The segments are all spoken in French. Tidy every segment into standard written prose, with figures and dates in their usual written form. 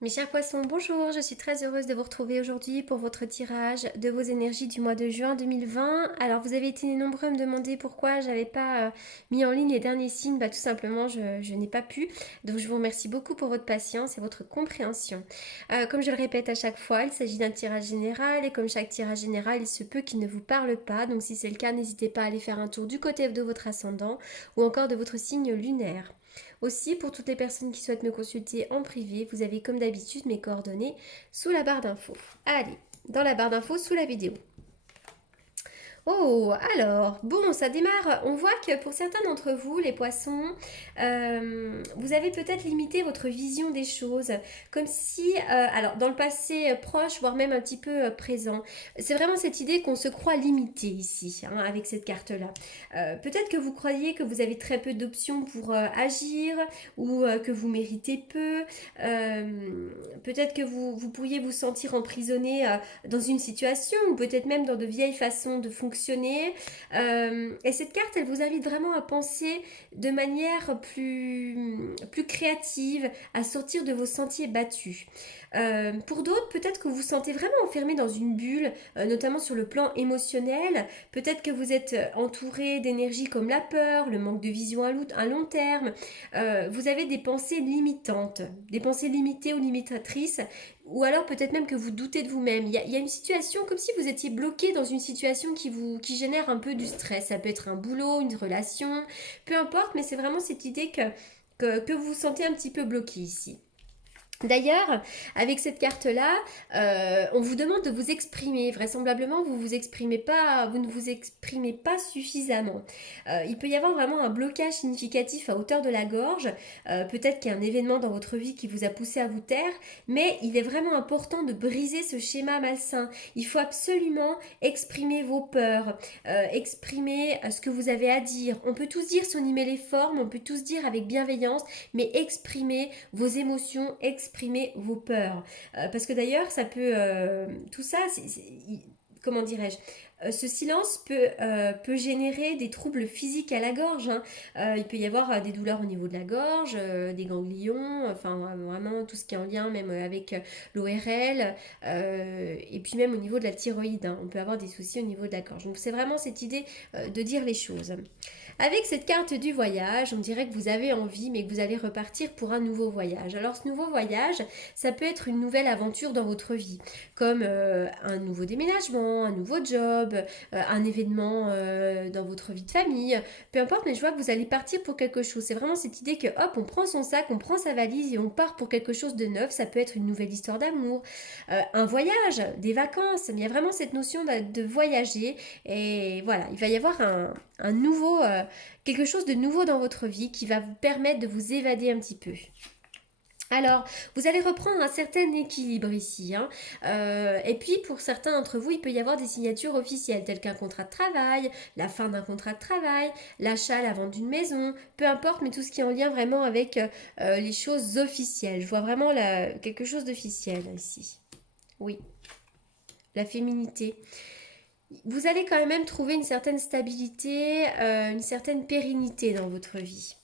Mes chers poissons, bonjour, je suis très heureuse de vous retrouver aujourd'hui pour votre tirage de vos énergies du mois de juin 2020. Alors vous avez été nombreux à me demander pourquoi j'avais pas mis en ligne les derniers signes. Tout simplement je n'ai pas pu. Donc je vous remercie beaucoup pour votre patience et votre compréhension. Comme je le répète à chaque fois, il s'agit d'un tirage général et comme chaque tirage général, il se peut qu'il ne vous parle pas. Donc si c'est le cas, n'hésitez pas à aller faire un tour du côté de votre ascendant ou encore de votre signe lunaire. Aussi, pour toutes les personnes qui souhaitent me consulter en privé, vous avez comme d'habitude mes coordonnées sous la barre d'infos. Allez, dans la barre d'infos sous la vidéo. Oh, alors, bon, ça démarre. On voit que pour certains d'entre vous, les poissons, vous avez peut-être limité votre vision des choses, comme si, alors, dans le passé proche, voire même un petit peu présent, c'est vraiment cette idée qu'on se croit limité ici, hein, avec cette carte-là. Peut-être que vous croyez que vous avez très peu d'options pour agir, ou que vous méritez peu. Peut-être que vous pourriez vous sentir emprisonné dans une situation, ou peut-être même dans de vieilles façons de fonctionner. Et cette carte, elle vous invite vraiment à penser de manière plus créative, à sortir de vos sentiers battus. Pour d'autres, peut-être que vous vous sentez vraiment enfermé dans une bulle, notamment sur le plan émotionnel. Peut-être que vous êtes entouré d'énergie comme la peur, le manque de vision à long terme. Vous avez des pensées limitantes, des pensées limitées ou limitatrices, ou alors peut-être même que vous doutez de vous-même. Il y a une situation comme si vous étiez bloqué dans une situation qui génère un peu du stress. Ça peut être un boulot, une relation, peu importe, mais c'est vraiment cette idée que vous vous sentez un petit peu bloqué ici. D'ailleurs, avec cette carte-là, on vous demande de vous exprimer. Vraisemblablement, vous ne vous exprimez pas suffisamment. Il peut y avoir vraiment un blocage significatif à hauteur de la gorge. Peut-être qu'il y a un événement dans votre vie qui vous a poussé à vous taire, mais il est vraiment important de briser ce schéma malsain. Il faut absolument exprimer vos peurs, exprimer ce que vous avez à dire. On peut tous dire si on y met les formes, on peut tous dire avec bienveillance, mais exprimer vos émotions, exprimer vos peurs. Parce que d'ailleurs, ça peut... tout ça, comment dirais-je, ce silence peut générer des troubles physiques à la gorge, hein. Il peut y avoir des douleurs au niveau de la gorge, des ganglions, enfin vraiment tout ce qui est en lien même avec l'ORL, et puis même au niveau de la thyroïde, hein. On peut avoir des soucis au niveau de la gorge. Donc c'est vraiment cette idée de dire les choses. Avec cette carte du voyage, on dirait que vous avez envie, mais que vous allez repartir pour un nouveau voyage. Alors ce nouveau voyage, ça peut être une nouvelle aventure dans votre vie, comme un nouveau déménagement, un nouveau job, un événement dans votre vie de famille, peu importe, mais je vois que vous allez partir pour quelque chose. C'est vraiment cette idée que hop, on prend son sac, on prend sa valise et on part pour quelque chose de neuf. Ça peut être une nouvelle histoire d'amour, un voyage, des vacances. Il y a vraiment cette notion de voyager et voilà, il va y avoir un nouveau, quelque chose de nouveau dans votre vie qui va vous permettre de vous évader un petit peu. Alors, vous allez reprendre un certain équilibre ici, hein. Et puis, pour certains d'entre vous, il peut y avoir des signatures officielles, telles qu'un contrat de travail, la fin d'un contrat de travail, l'achat, la vente d'une maison, peu importe, mais tout ce qui est en lien vraiment avec les choses officielles. Je vois vraiment quelque chose d'officiel ici. Oui, la féminité. Vous allez quand même trouver une certaine stabilité, une certaine pérennité dans votre vie.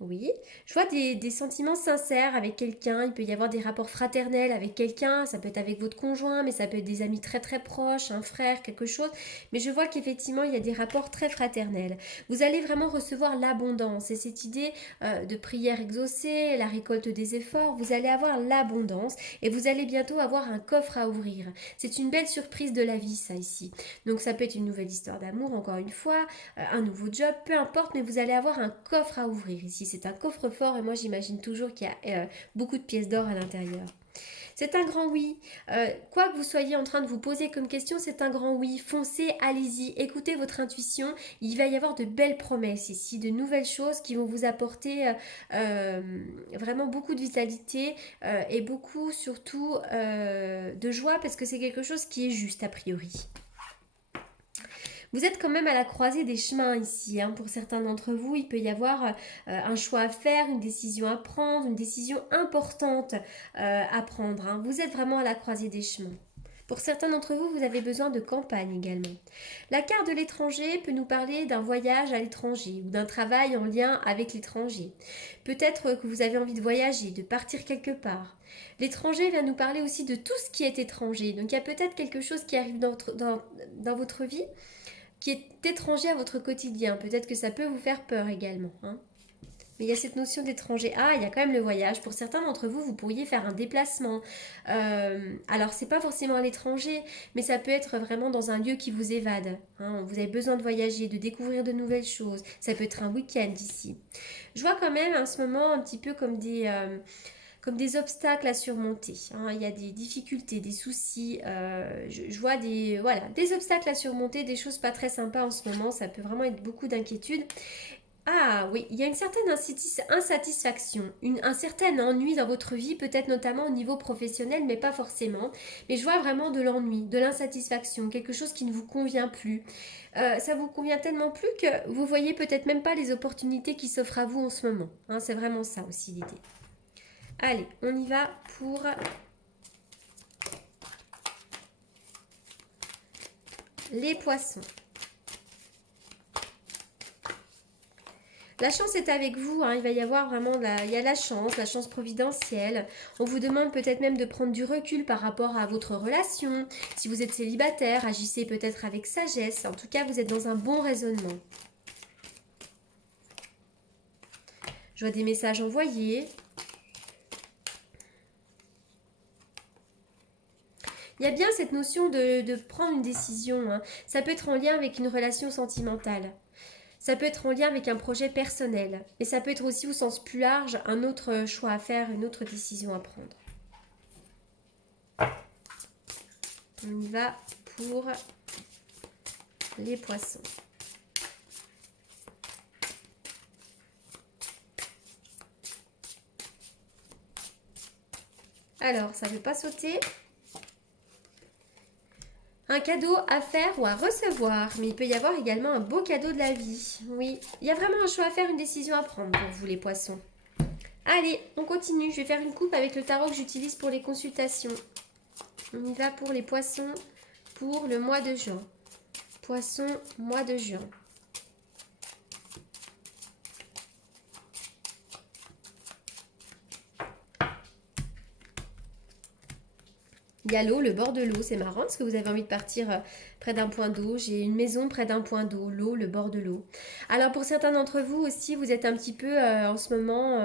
Oui, je vois des sentiments sincères avec quelqu'un. Il peut y avoir des rapports fraternels avec quelqu'un. Ça peut être avec votre conjoint, mais ça peut être des amis très très proches, un frère, quelque chose. Mais je vois qu'effectivement, il y a des rapports très fraternels. Vous allez vraiment recevoir l'abondance. Et cette idée de prière exaucée, la récolte des efforts, vous allez avoir l'abondance et vous allez bientôt avoir un coffre à ouvrir. C'est une belle surprise de la vie, ça ici. Donc ça peut être une nouvelle histoire d'amour, encore une fois, un nouveau job, peu importe, mais vous allez avoir un coffre à ouvrir ici. C'est un coffre-fort et moi j'imagine toujours qu'il y a beaucoup de pièces d'or à l'intérieur. C'est un grand oui. Quoi que vous soyez en train de vous poser comme question, c'est un grand oui. Foncez, allez-y, écoutez votre intuition. Il va y avoir de belles promesses ici, de nouvelles choses qui vont vous apporter vraiment beaucoup de vitalité et beaucoup surtout de joie parce que c'est quelque chose qui est juste a priori. Vous êtes quand même à la croisée des chemins ici, hein. Pour certains d'entre vous, il peut y avoir un choix à faire, une décision à prendre, une décision importante à prendre, hein. Vous êtes vraiment à la croisée des chemins. Pour certains d'entre vous, vous avez besoin de campagne également. La carte de l'étranger peut nous parler d'un voyage à l'étranger ou d'un travail en lien avec l'étranger. Peut-être que vous avez envie de voyager, de partir quelque part. L'étranger vient nous parler aussi de tout ce qui est étranger. Donc il y a peut-être quelque chose qui arrive dans votre vie qui est étranger à votre quotidien. Peut-être que ça peut vous faire peur également, hein. Mais il y a cette notion d'étranger. Ah, il y a quand même le voyage. Pour certains d'entre vous, vous pourriez faire un déplacement. Alors, c'est pas forcément à l'étranger, mais ça peut être vraiment dans un lieu qui vous évade, hein. Vous avez besoin de voyager, de découvrir de nouvelles choses. Ça peut être un week-end ici. Je vois quand même en ce moment un petit peu comme des obstacles à surmonter, hein. Il y a des difficultés, des soucis. Je vois des obstacles à surmonter, des choses pas très sympas en ce moment. Ça peut vraiment être beaucoup d'inquiétude. Ah oui, il y a une certaine insatisfaction, un certain ennui dans votre vie, peut-être notamment au niveau professionnel, mais pas forcément. Mais je vois vraiment de l'ennui, de l'insatisfaction, quelque chose qui ne vous convient plus. Ça vous convient tellement plus que vous voyez peut-être même pas les opportunités qui s'offrent à vous en ce moment, hein. C'est vraiment ça aussi l'idée. Allez, on y va pour les poissons. La chance est avec vous, hein. Il va y avoir vraiment il y a la chance providentielle. On vous demande peut-être même de prendre du recul par rapport à votre relation. Si vous êtes célibataire, agissez peut-être avec sagesse. En tout cas, vous êtes dans un bon raisonnement. Je vois des messages envoyés. Il y a bien cette notion de prendre une décision, hein. Ça peut être en lien avec une relation sentimentale. Ça peut être en lien avec un projet personnel. Et ça peut être aussi au sens plus large, un autre choix à faire, une autre décision à prendre. On y va pour les poissons. Alors, ça ne veut pas sauter. Un cadeau à faire ou à recevoir. Mais il peut y avoir également un beau cadeau de la vie. Oui, il y a vraiment un choix à faire, une décision à prendre pour vous les poissons. Allez, on continue. Je vais faire une coupe avec le tarot que j'utilise pour les consultations. On y va pour les poissons pour le mois de juin. Poisson, mois de juin. Il y a l'eau, le bord de l'eau, c'est marrant parce que vous avez envie de partir près d'un point d'eau. J'ai une maison près d'un point d'eau, l'eau, le bord de l'eau. Alors pour certains d'entre vous aussi, vous êtes un petit peu en ce moment,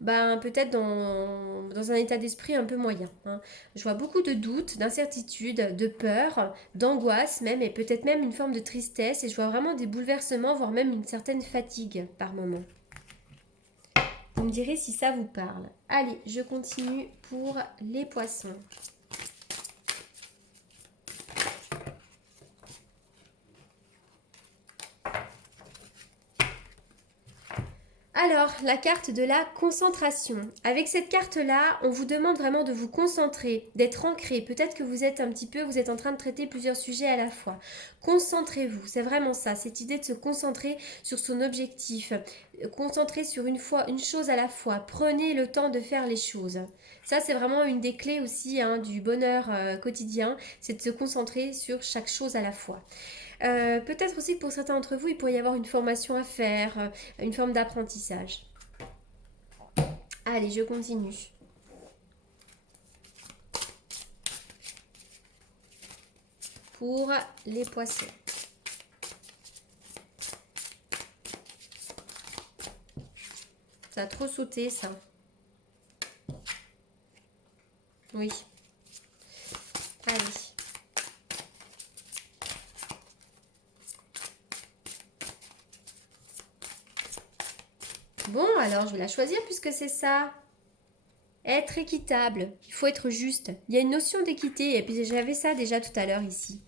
peut-être dans un état d'esprit un peu moyen, hein. Je vois beaucoup de doutes, d'incertitudes, de peur, d'angoisse même, et peut-être même une forme de tristesse. Et je vois vraiment des bouleversements, voire même une certaine fatigue par moment. Vous me direz si ça vous parle. Allez, je continue pour les poissons. Alors, la carte de la concentration. Avec cette carte-là, on vous demande vraiment de vous concentrer, d'être ancré. Peut-être que vous êtes en train de traiter plusieurs sujets à la fois. Concentrez-vous, c'est vraiment ça, cette idée de se concentrer sur son objectif. Concentrer sur une chose à la fois. Prenez le temps de faire les choses. Ça, c'est vraiment une des clés aussi, hein, du bonheur quotidien, c'est de se concentrer sur chaque chose à la fois. Peut-être aussi que pour certains d'entre vous, il pourrait y avoir une formation à faire, une forme d'apprentissage. Allez, je continue. Pour les poissons. Ça a trop sauté, ça. Oui. Allez. Bon, alors je vais la choisir puisque c'est ça. Être équitable. Il faut être juste. Il y a une notion d'équité et puis j'avais ça déjà tout à l'heure ici.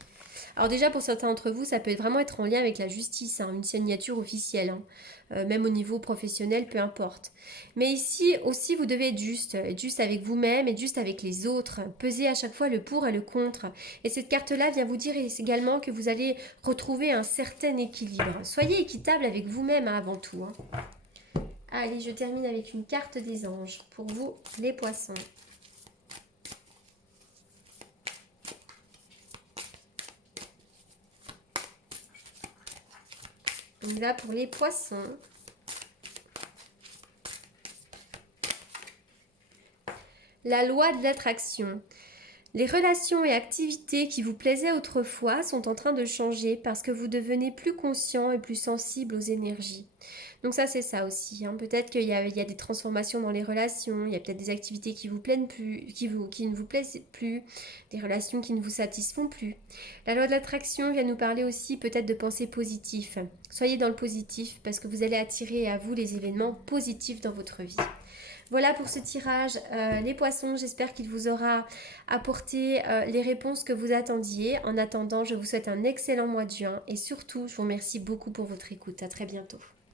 Alors déjà pour certains d'entre vous, ça peut vraiment être en lien avec la justice, hein, une signature officielle, hein. Même au niveau professionnel, peu importe. Mais ici aussi, vous devez être juste avec vous-même, être juste avec les autres, peser à chaque fois le pour et le contre. Et cette carte-là vient vous dire également que vous allez retrouver un certain équilibre. Soyez équitable avec vous-même, hein, avant tout, hein. Allez, je termine avec une carte des anges pour vous, les poissons. Donc là, pour les poissons. La loi de l'attraction. Les relations et activités qui vous plaisaient autrefois sont en train de changer parce que vous devenez plus conscient et plus sensible aux énergies. Donc ça, c'est ça aussi, hein. Peut-être qu'il y a des transformations dans les relations, il y a peut-être des activités qui vous plaisent plus, qui ne vous plaisent plus, des relations qui ne vous satisfont plus. La loi de l'attraction vient nous parler aussi peut-être de pensées positives. Soyez dans le positif parce que vous allez attirer à vous les événements positifs dans votre vie. Voilà pour ce tirage, les poissons, j'espère qu'il vous aura apporté les réponses que vous attendiez. En attendant, je vous souhaite un excellent mois de juin et surtout, je vous remercie beaucoup pour votre écoute. À très bientôt.